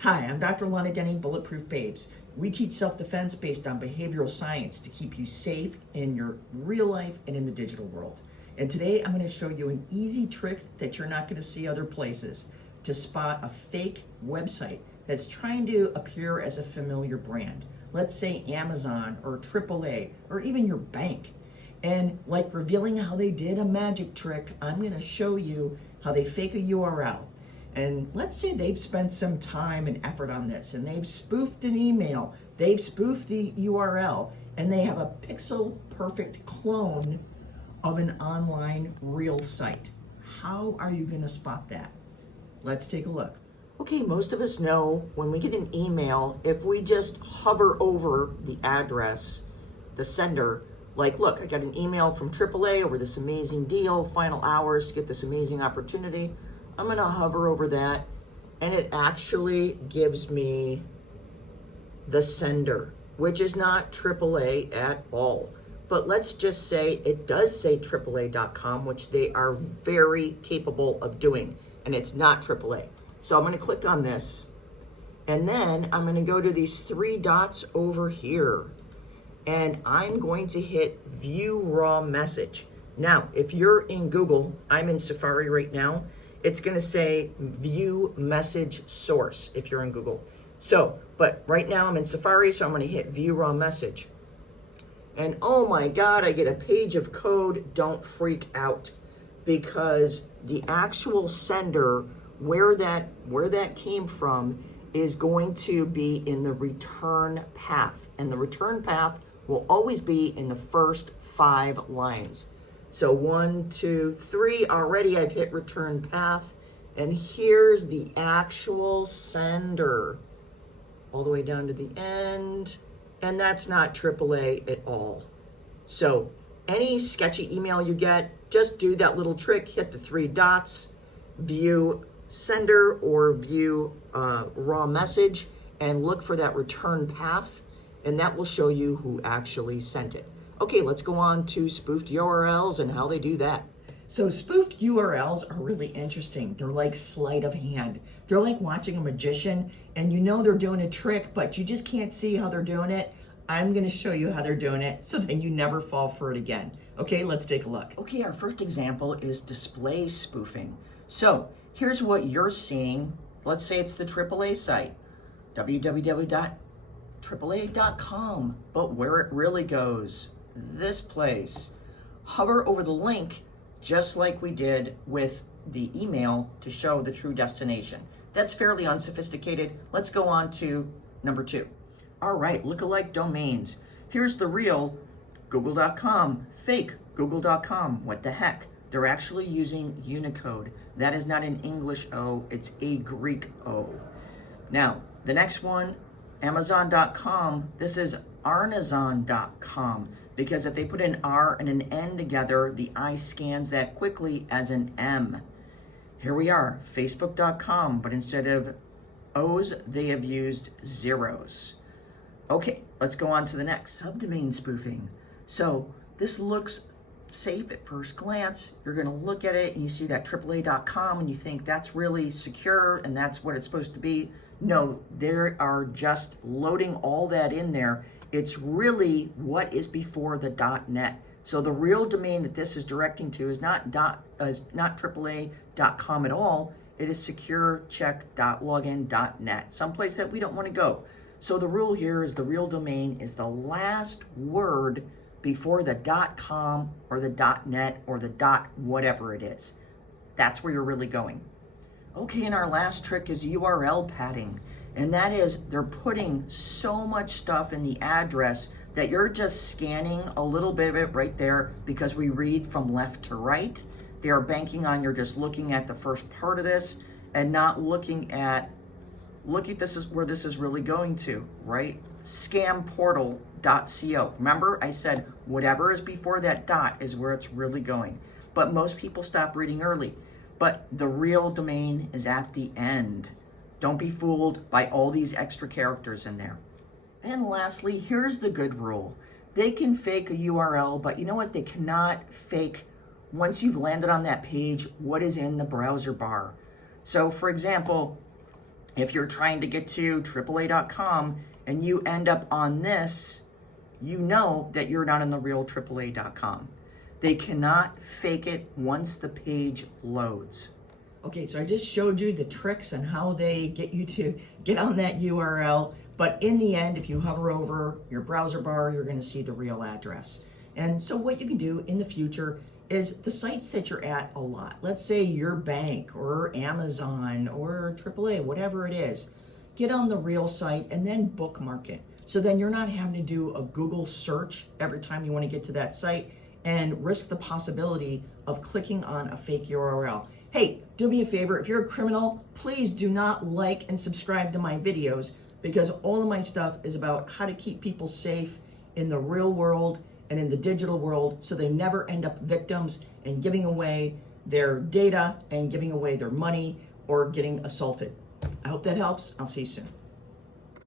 Hi, I'm Dr. Lana Denny, Bulletproof Babes. We teach self-defense based on behavioral science to keep you safe in your real life and in the digital world. And today I'm going to show you an easy trick that you're not going to see other places to spot a fake website that's trying to appear as a familiar brand. Let's say Amazon or AAA or even your bank. And like revealing how they did a magic trick, I'm going to show you how they fake a URL. And let's say they've spent some time and effort on this and they've spoofed an email, they've spoofed the URL, and they have a pixel perfect clone of an online real site. How are you going to spot that? Let's take a look. Okay, most of us know when we get an email, if we just hover over the address, the sender, like, look, I got an email from AAA over this amazing deal, final hours to get this amazing opportunity. I'm going to hover over that, and it actually gives me the sender, which is not AAA at all. But let's just say it does say AAA.com, which they are very capable of doing, and it's not AAA. So I'm going to click on this, and then I'm going to go to these three dots over here, and I'm going to hit View Raw Message. Now, if you're in Google, I'm in Safari right now, it's going to say View Message Source if you're in Google. So, but right now I'm in Safari, so I'm going to hit View Raw Message. And oh my God, I get a page of code. Don't freak out, because the actual sender, where that came from, is going to be in the return path. And the return path will always be in the first 5 lines. So 1, 2, 3, already I've hit return path, and here's the actual sender all the way down to the end, and that's not AAA at all. So any sketchy email you get, just do that little trick, hit the 3 dots, view sender or view raw message, and look for that return path, and that will show you who actually sent it. Okay, let's go on to spoofed URLs and how they do that. So spoofed URLs are really interesting. They're like sleight of hand. They're like watching a magician, and you know they're doing a trick, but you just can't see how they're doing it. I'm going to show you how they're doing it so then you never fall for it again. Okay, let's take a look. Okay, our first example is display spoofing. So here's what you're seeing. Let's say it's the AAA site, www.aaa.com, but where it really goes, this place. Hover over the link just like we did with the email to show the true destination. That's fairly unsophisticated. Let's go on to number 2. All right, lookalike domains. Here's the real google.com, fake google.com. What the heck? They're actually using Unicode. That is not an English O, it's a Greek O. Now, the next one, amazon.com, this is arnazon.com, because if they put an R and an N together, the eye scans that quickly as an M. Here we are, facebook.com, but instead of O's, they have used zeros. Okay, let's go on to the next, subdomain spoofing. So this looks safe at first glance. You're gonna look at it and you see that AAA.com and you think that's really secure and that's what it's supposed to be. No, they are just loading all that in there. It's really what is before the .net. So the real domain that this is directing to is not AAA.com at all. It is securecheck.login.net, someplace that we don't want to go. So the rule here is the real domain is the last word before the .com or the .net or the whatever it is. That's where you're really going. Okay, and our last trick is URL padding. And that is they're putting so much stuff in the address that you're just scanning a little bit of it right there, because we read from left to right. They are banking on you're just looking at the first part of this and not looking at, this is where this is really going to, right? Scamportal.co. Remember, I said whatever is before that dot is where it's really going. But most people stop reading early. But the real domain is at the end. Don't be fooled by all these extra characters in there. And lastly, here's the good rule. They can fake a URL, but you know what? They cannot fake, once you've landed on that page, what is in the browser bar. So for example, If you're trying to get to AAA.com and you end up on this, you know that you're not in the real AAA.com. They cannot fake it once the page loads. Okay, so I just showed you the tricks on how they get you to get on that URL, but in the end, if you hover over your browser bar, you're gonna see the real address. And so what you can do in the future is the sites that you're at a lot. Let's say your bank or Amazon or AAA, whatever it is, get on the real site and then bookmark it. So then you're not having to do a Google search every time you want to get to that site and risk the possibility of clicking on a fake URL. Hey, do me a favor, if you're a criminal, please do not like and subscribe to my videos, because all of my stuff is about how to keep people safe in the real world and in the digital world so they never end up victims and giving away their data and giving away their money or getting assaulted. I hope that helps. I'll see you soon.